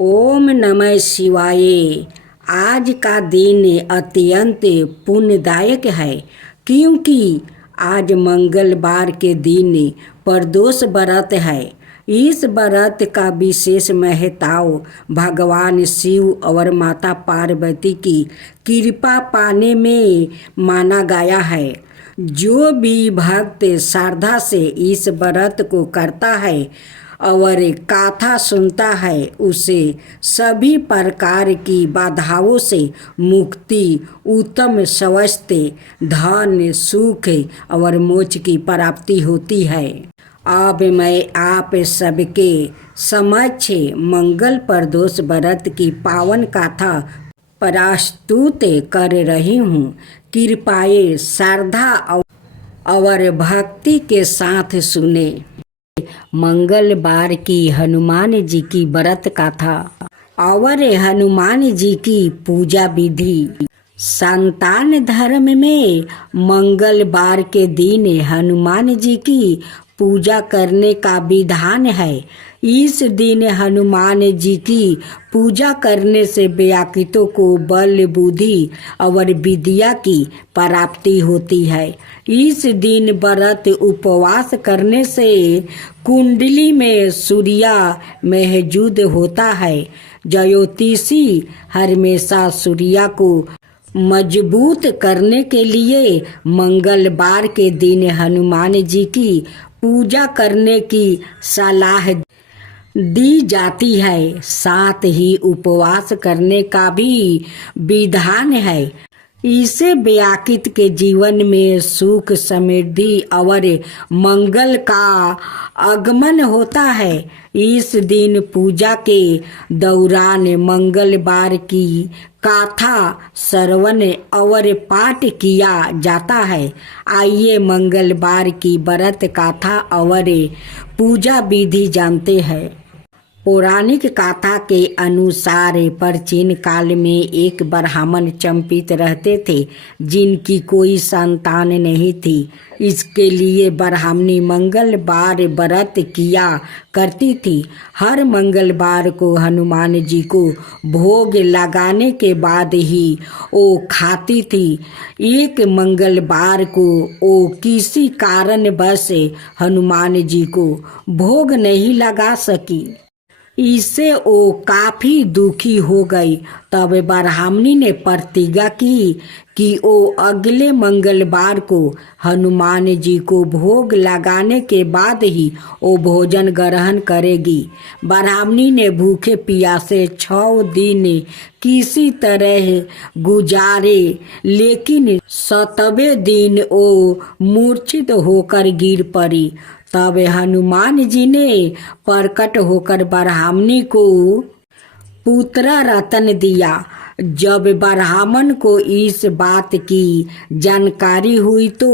ओम नमः शिवाय। आज का दिन अत्यंत पुण्यदायक है क्योंकि आज मंगलवार के दिन प्रदोष व्रत है। इस व्रत का विशेष महत्व भगवान शिव और माता पार्वती की कृपा पाने में माना गया है। जो भी भक्त श्रद्धा से इस व्रत को करता है और कथा सुनता है उसे सभी प्रकार की बाधाओं से मुक्ति, उत्तम स्वास्थ्य, धन, सुख और मोक्ष की प्राप्ति होती है। अब मैं आप सबके समक्ष मंगल प्रदोष व्रत की पावन कथा प्रस्तुत कर रही हूँ। कृपया श्रद्धा और भक्ति के साथ सुने। मंगलवार की हनुमान जी की व्रत कथा और हनुमान जी की पूजा विधि। संतान धर्म में मंगलवार के दिन हनुमान जी की पूजा करने का विधान है। इस दिन हनुमान जी की पूजा करने से व्याकृतों को बल, बुद्धि और विद्या की प्राप्ति होती है। इस दिन व्रत उपवास करने से कुंडली में सूर्य मौजूद होता है। ज्योतिषी हमेशा सूर्य को मजबूत करने के लिए मंगलवार के दिन हनुमान जी की पूजा करने की सलाह दी जाती है। साथ ही उपवास करने का भी विधान है। इससे व्याकृत के जीवन में सुख, समृद्धि और मंगल का आगमन होता है। इस दिन पूजा के दौरान मंगलवार की कथा श्रवण और पाठ किया जाता है। आइए मंगलवार की व्रत कथा और पूजा विधि जानते हैं। पौराणिक कथा के अनुसार प्राचीन काल में एक ब्राह्मण चंपित रहते थे जिनकी कोई संतान नहीं थी। इसके लिए ब्राह्मणी मंगलवार व्रत किया करती थी। हर मंगलवार को हनुमान जी को भोग लगाने के बाद ही वो खाती थी। एक मंगलवार को वो किसी कारणवश हनुमान जी को भोग नहीं लगा सकी। इससे वो काफी दुखी हो गई। तब ब्राह्मणी ने प्रतिज्ञा की कि वो अगले मंगलवार को हनुमान जी को भोग लगाने के बाद ही वो भोजन ग्रहण करेगी। ब्राह्मणी ने भूखे प्यासे 6 दिन किसी तरह गुजारे, लेकिन 7वें दिन वो मूर्छित होकर गिर पड़ी। तब हनुमान जी ने प्रकट होकर ब्राह्मणी को पुत्र रत्न दिया। जब ब्राह्मण को इस बात की जानकारी हुई तो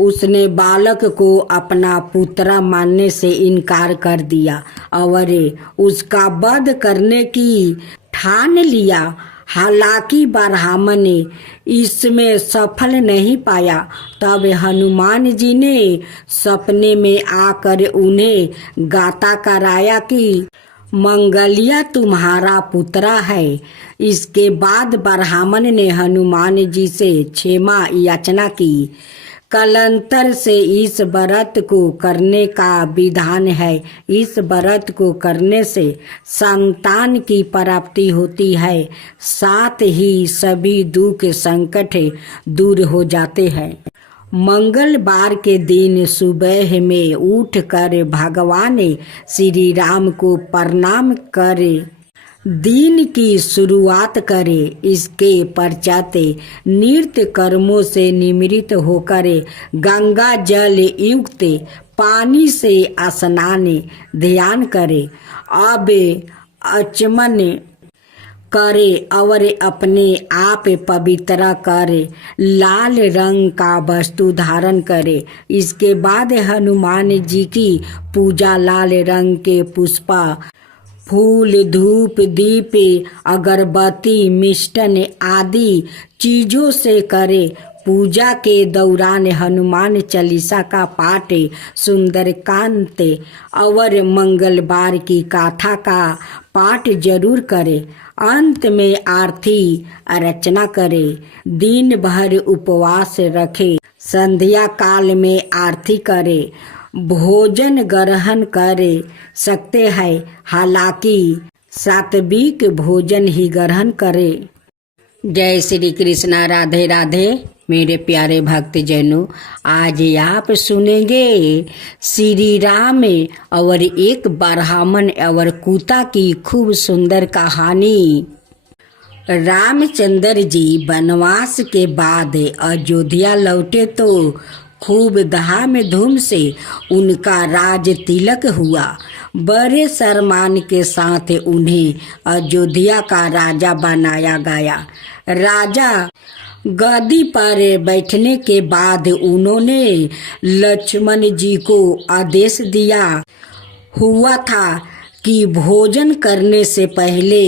उसने बालक को अपना पुत्र मानने से इनकार कर दिया और उसका वध करने की ठान लिया। हालांकि ब्राह्मण ने इसमें सफल नहीं पाया। तब हनुमान जी ने सपने में आकर उन्हें गाता कराया कि मंगलिया तुम्हारा पुत्र है। इसके बाद ब्राह्मण ने हनुमान जी से क्षमा याचना की। कालांतर से इस व्रत को करने का विधान है। इस व्रत को करने से संतान की प्राप्ति होती है। साथ ही सभी दुख संकट दूर हो जाते हैं। मंगलवार के दिन सुबह में उठकर भगवान श्री राम को प्रणाम करें, दिन की शुरुआत करें। इसके पश्चात नित्य कर्मों से निवृत्त होकर गंगा जल युक्त पानी से स्नान ध्यान करें। अब आचमन करे और अपने आप पवित्र करे, लाल रंग का वस्त्र धारण करे। इसके बाद हनुमान जी की पूजा लाल रंग के पुष्प, फूल, धूप, दीप, अगरबत्ती, मिष्टन आदि चीजों से करे। पूजा के दौरान हनुमान चालीसा का पाठ, सुंदरकांड और मंगलवार की कथा का पाठ जरूर करे, अंत में आरती अर्चना करे, दिन भर उपवास रखे, संध्या काल में आरती करे, भोजन ग्रहण करे सकते हैं, हालांकि सात्विक भोजन ही ग्रहण करे। जय श्री कृष्णा। राधे राधे मेरे प्यारे भक्तजनों, आज आप सुनेंगे श्री राम और एक ब्राह्मण और कुत्ता की खूब सुंदर कहानी। रामचंद्र जी वनवास के बाद अयोध्या लौटे तो खूब धाम धूम से उनका राज तिलक हुआ। बड़े सम्मान के साथ उन्हें अयोध्या का राजा बनाया गया। राजा गद्दी पर बैठने के बाद उन्होंने लक्ष्मण जी को आदेश दिया हुआ था कि भोजन करने से पहले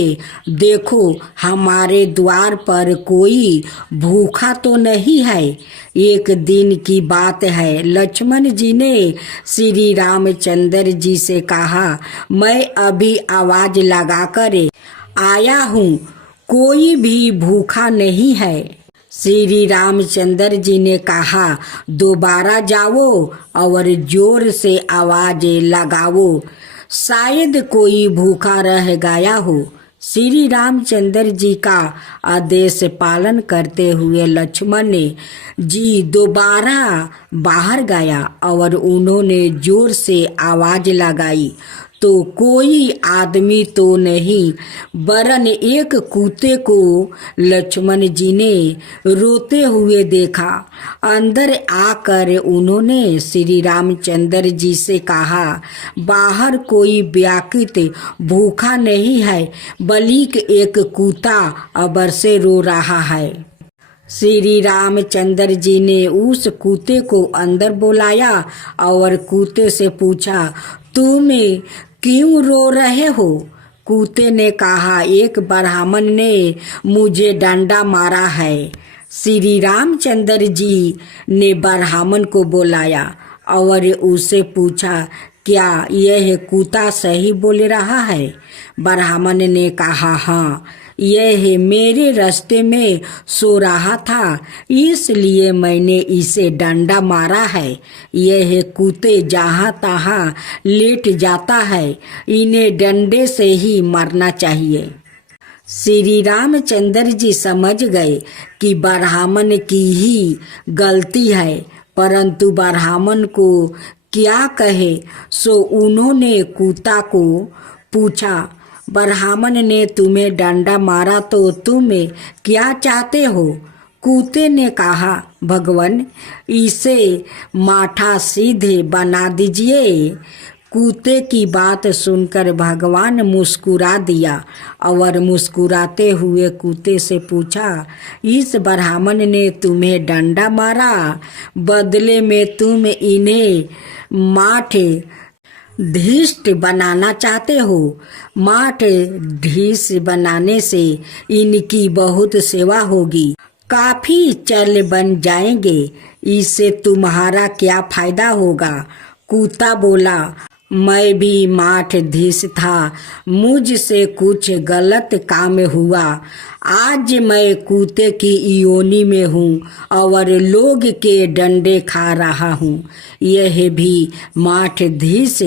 देखो हमारे द्वार पर कोई भूखा तो नहीं है। एक दिन की बात है, लक्ष्मण जी ने श्री रामचंद्र जी से कहा, मैं अभी आवाज लगाकर आया हूँ, कोई भी भूखा नहीं है। श्री रामचंद्र जी ने कहा, दोबारा जाओ और जोर से आवाज लगाओ, शायद कोई भूखा रह गया हो। श्री रामचंद्र जी का आदेश पालन करते हुए लक्ष्मण जी दोबारा बाहर गया और उन्होंने जोर से आवाज लगाई तो कोई आदमी तो नहीं, वरन एक कुत्ते को लक्ष्मण जी ने रोते हुए देखा। अंदर आकर उन्होंने श्री रामचंद्र जी से कहा, बाहर कोई व्याकुत भूखा नहीं है, बल्कि एक कुत्ता अबर से रो रहा है। श्री रामचंद्र जी ने उस कुत्ते को अंदर बुलाया और कुत्ते से पूछा, तुम क्यों रो रहे हो? कुत्ते ने कहा, एक ब्राह्मण ने मुझे डंडा मारा है। श्री रामचंद्र जी ने ब्राह्मण को बुलाया और उससे पूछा, क्या यह कुत्ता सही बोल रहा है? ब्राह्मण ने कहा, हाँ, यह मेरे रास्ते में सो रहा था, इसलिए मैंने इसे डंडा मारा है। यह कुत्ते जहाँ तहाँ लेट जाता है, इन्हें डंडे से ही मारना चाहिए। श्री रामचंद्र जी समझ गए कि ब्राह्मण की ही गलती है, परंतु ब्राह्मण को क्या कहे, सो उन्होंने कुत्ता को पूछा, ब्राह्मण ने तुम्हें डंडा मारा तो तुम क्या चाहते हो? कुत्ते ने कहा, भगवान, इसे माथा सीधे बना दीजिए। कुत्ते की बात सुनकर भगवान मुस्कुरा दिया और मुस्कुराते हुए कुत्ते से पूछा, इस ब्राह्मण ने तुम्हें डंडा मारा, बदले में तुम इन्हें माठ धीष्ट बनाना चाहते हो। माठ ढीस बनाने से इनकी बहुत सेवा होगी, काफी चल बन जाएंगे, इससे तुम्हारा क्या फायदा होगा? कुत्ता बोला, मैं भी माठ धीस था, मुझसे कुछ गलत काम हुआ, आज मैं कुत्ते की योनि में हूँ और लोग के डंडे खा रहा हूँ। यह भी माठ धीस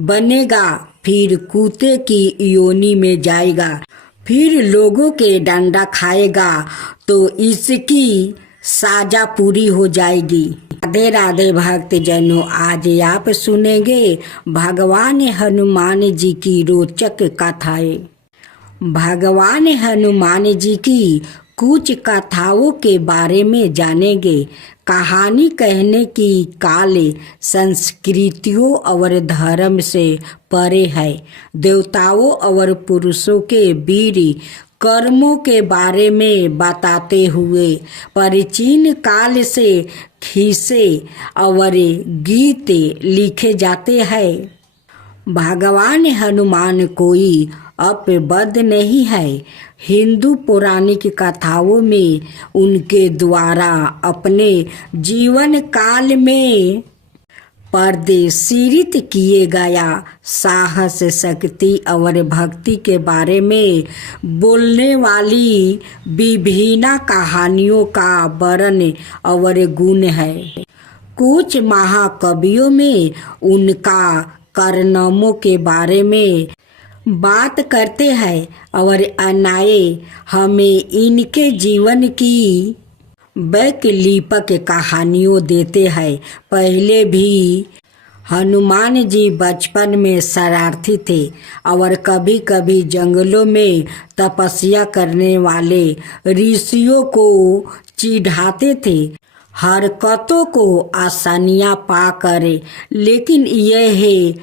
बनेगा, फिर कुत्ते की योनि में जाएगा, फिर लोगों के डंडा खाएगा तो इसकी साजा पूरी हो जाएगी। राधे राधे भक्तजनों, आज आप सुनेंगे भगवान हनुमान जी की रोचक कथाएं। भगवान हनुमान जी की कुछ कथाओं के बारे में जानेंगे। कहानी कहने की काल संस्कृतियों और धर्म से परे है। देवताओं और पुरुषों के वीर कर्मों के बारे में बताते हुए प्राचीन काल से खिस्से और गीत लिखे जाते हैं। भगवान हनुमान कोई अपबद नहीं है। हिंदू पौराणिक कथाओं में उनके द्वारा अपने जीवन काल में प्रदर्शित किए गया साहस, शक्ति और भक्ति के बारे में बोलने वाली विभिन्न कहानियों का वर्णन और गुण है। कुछ महाकवियों में उनका कारनामों के बारे में बात करते हैं और अन्य हमें इनके जीवन की वैकल्पिक कहानियों देते हैं। पहले भी हनुमान जी बचपन में शरारती थे और कभी कभी जंगलों में तपस्या करने वाले ऋषियों को चिढ़ाते थे, हरकतों को आसानियां पाकर, लेकिन यह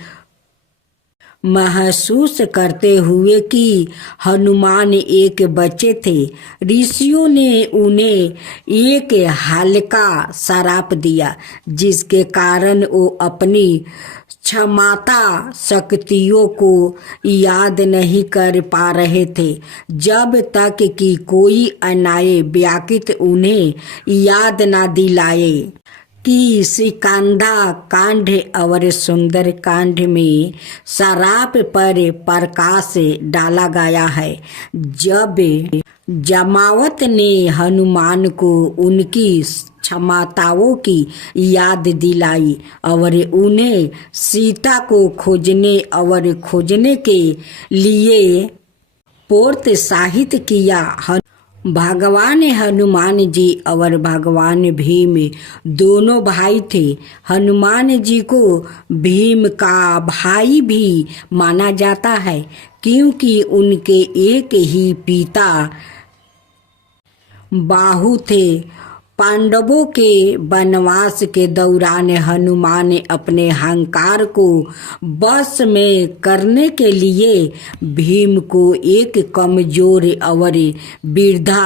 महसूस करते हुए कि हनुमान एक बच्चे थे, ऋषियों ने उन्हें एक हल्का श्राप दिया, जिसके कारण वो अपनी क्षमता शक्तियों को याद नहीं कर पा रहे थे, जब तक कि कोई अन्य व्यक्ति उन्हें याद न दिलाए कि सिकंदा कांड और सुंदर कांड में श्राप पर प्रकाश डाला गया है। जब जमावत ने हनुमान को उनकी क्षमताओं की याद दिलाई और उन्हें सीता को खोजने के लिए प्रोत्साहित किया। भगवान हनुमान जी और भगवान भीम दोनों भाई थे। हनुमान जी को भीम का भाई भी माना जाता है, क्योंकि उनके एक ही पिता बाहु थे। पांडवों के वनवास के दौरान हनुमान अपने अहंकार को बस में करने के लिए भीम को एक कमजोर और वृद्धा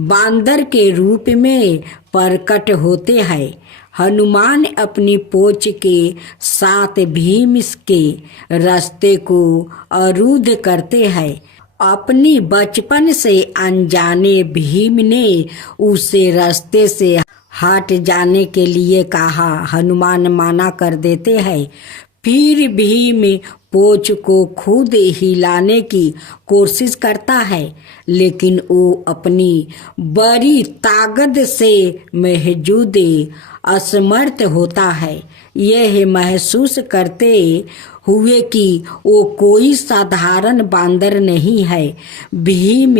बांदर के रूप में प्रकट होते हैं। हनुमान अपनी पूंछ के साथ भीम के रास्ते को अवरुद्ध करते हैं। अपनी बचपन से अनजाने भीम ने उसे रास्ते से हट जाने के लिए कहा। हनुमान मना कर देते हैं। फिर भीम पूंछ को खुद हिलाने की कोशिश करता है, लेकिन वो अपनी बड़ी ताकत से महजूद असमर्थ होता है, यह महसूस करते हुए कि वो कोई साधारण बांदर नहीं है। भीम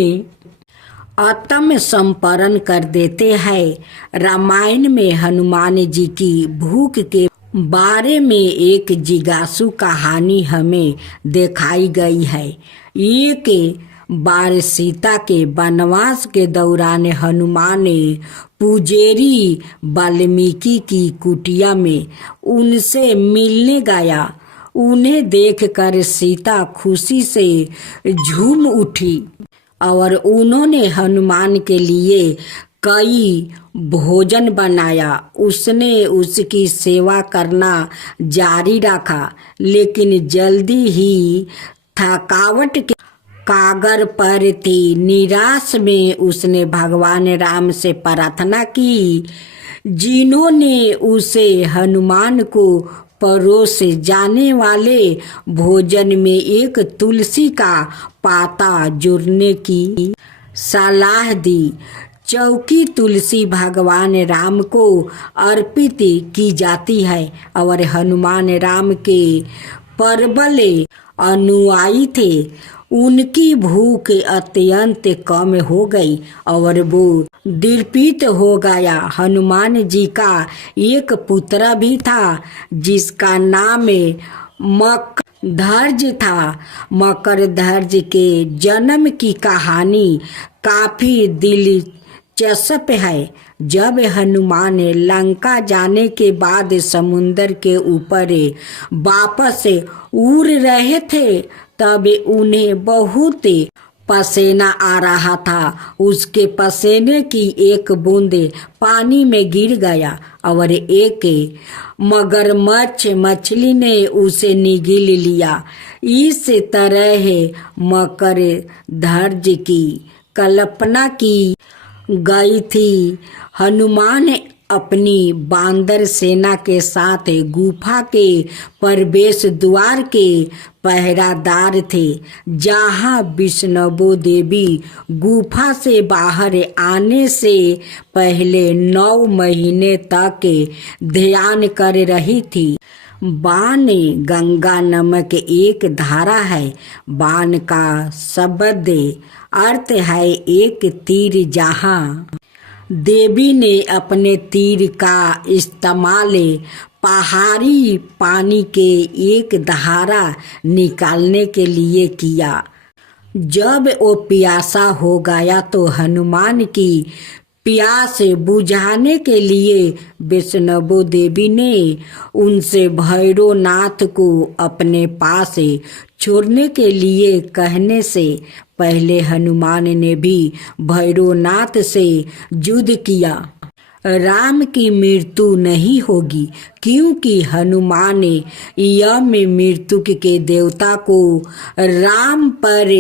आत्मसमर्पण कर देते हैं। रामायण में हनुमान जी की भूख के बारे में एक जिज्ञासु कहानी हमें दिखाई गई है। एक बार सीता के वनवास के दौरान हनुमान पुजारी वाल्मीकि की कुटिया में उनसे मिलने गया। उन्हें देखकर सीता खुशी से झूम उठी और उन्होंने हनुमान के लिए कई भोजन बनाया। उसने उसकी सेवा करना जारी रखा, लेकिन जल्दी ही थकावट के कागर पर थी। निराश में उसने भगवान राम से प्रार्थना की, जिन्होंने उसे हनुमान को परोसे जाने वाले भोजन में एक तुलसी का पाता जोड़ने की सलाह दी। चौकी तुलसी भगवान राम को अर्पित की जाती है और हनुमान राम के प्रबल अनुयायी थे। उनकी भूख अत्यंत कम हो गई और वो दीर्पित हो गया। हनुमान जी का एक पुत्र भी था, जिसका नाम मकरध्वज था। मकरध्वज के जन्म की कहानी काफी दिलचस्प है। जब हनुमान लंका जाने के बाद समुद्र के ऊपर वापस उड़ रहे थे, तब उन्हें बहुत पसीना आ रहा था। उसके पसीने की एक बूंद पानी में गिर गया और एक मगरमच्छ मछली ने उसे निगल लिया। इस तरह मकरध्वज की कल्पना की गई थी। हनुमान अपनी बांदर सेना के साथ गुफा के प्रवेश द्वार के पहरादार थे, जहाँ वैष्णवो देवी गुफा से बाहर आने से पहले 9 महीने तक ध्यान कर रही थी। बाण गंगा नामक एक धारा है। बाण का शब्द अर्थ है एक तीर। जहाँ देवी ने अपने तीर का इस्तेमाल पहाड़ी पानी के एक धारा निकालने के लिए किया। जब वो प्यासा हो गया तो हनुमान की प्यास बुझाने के लिए वैष्णवो देवी ने उनसे भैरवनाथ को अपने पास छोड़ने के लिए कहने से पहले हनुमान ने भी भैरवनाथ से युद्ध किया। राम की मृत्यु नहीं होगी, क्योंकि हनुमान यम मृत्यु के देवता को राम पर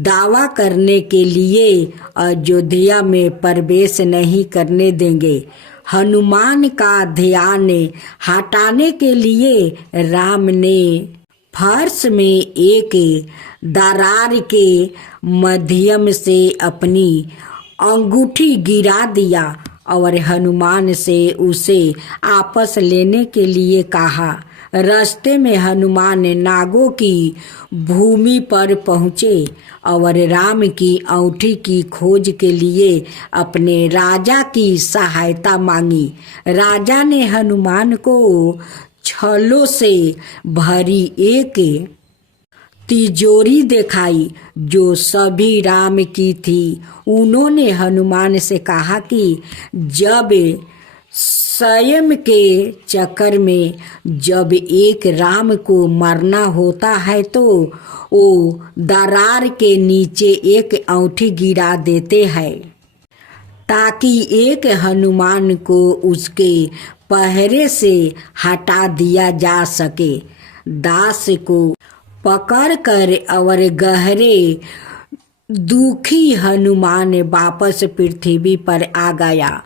दावा करने के लिए अयोध्या में प्रवेश नहीं करने देंगे। हनुमान का ध्यान हटाने के लिए राम ने फर्श में एक दरार के माध्यम से अपनी अंगूठी गिरा दिया और हनुमान से उसे आपस लेने के लिए कहा। रास्ते में हनुमान नागों की भूमि पर पहुँचे और राम की अंगूठी की खोज के लिए अपने राजा की सहायता मांगी। राजा ने हनुमान को छलों से भरी एक तिजोरी दिखाई जो सभी राम की थी। उन्होंने हनुमान से कहा कि जब स्वयं के चक्कर में जब एक राम को मरना होता है तो वो दरार के नीचे एक अंगूठी गिरा देते हैं, ताकि एक हनुमान को उसके पहरे से हटा दिया जा सके। दास को पकड़कर और गहरे दुखी हनुमान वापस पृथ्वी पर आ गया।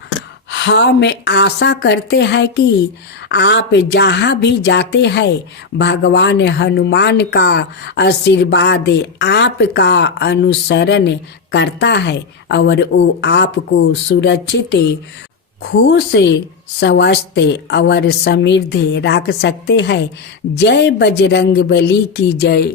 हम आशा करते हैं कि आप जहाँ भी जाते हैं भगवान हनुमान का आशीर्वाद आपका अनुसरण करता है और वो आपको सुरक्षित, खुश, स्वस्थ और समृद्ध रख सकते हैं। जय बजरंगबली की जय।